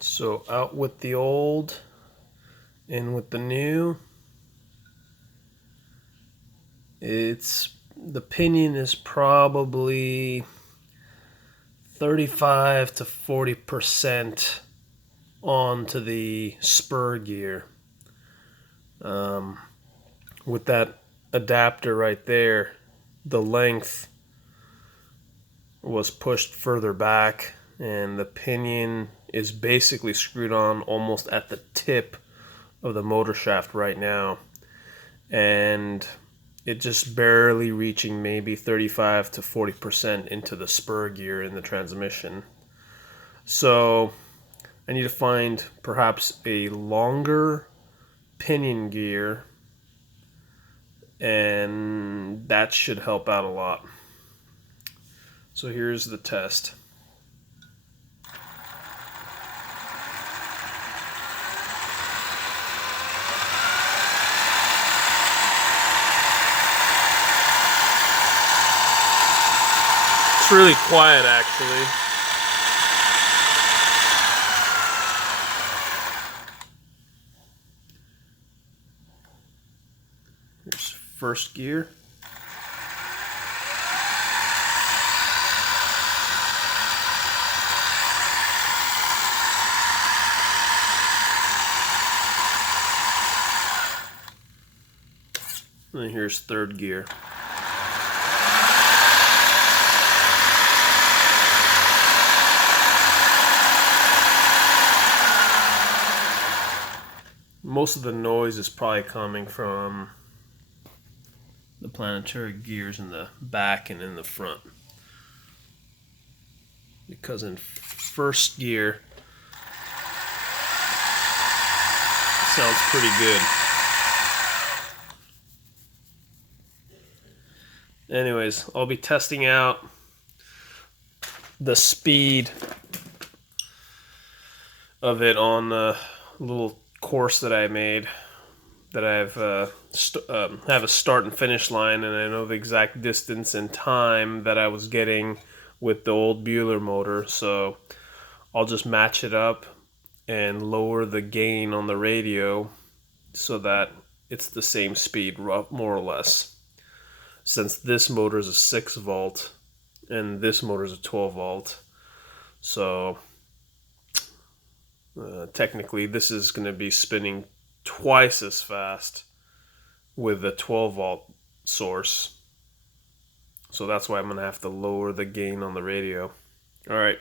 So out with the old, in with the new. The pinion is probably 35 to 40% onto the spur gear. With that adapter right there, the length was pushed further back, and the pinion is basically screwed on almost at the tip of the motor shaft right now, and it just barely reaching maybe 35 to 40% into the spur gear in the transmission. So I need to find perhaps a longer pinion gear, and that should help out a lot. So here's the test. It's really quiet, actually. Here's first gear. And here's third gear. Most of the noise is probably coming from the planetary gears in the back and in the front. Because in first gear, it sounds pretty good. Anyways, I'll be testing out the speed of it on a little course that I made, that I've have a start and finish line, and I know the exact distance and time that I was getting with the old Buhler motor. So I'll just match it up and lower the gain on the radio so that it's the same speed, more or less. Since this motor is a 6 volt and this motor is a 12 volt, so technically this is going to be spinning twice as fast with a 12 volt source. So that's why I'm going to have to lower the gain on the radio. All right.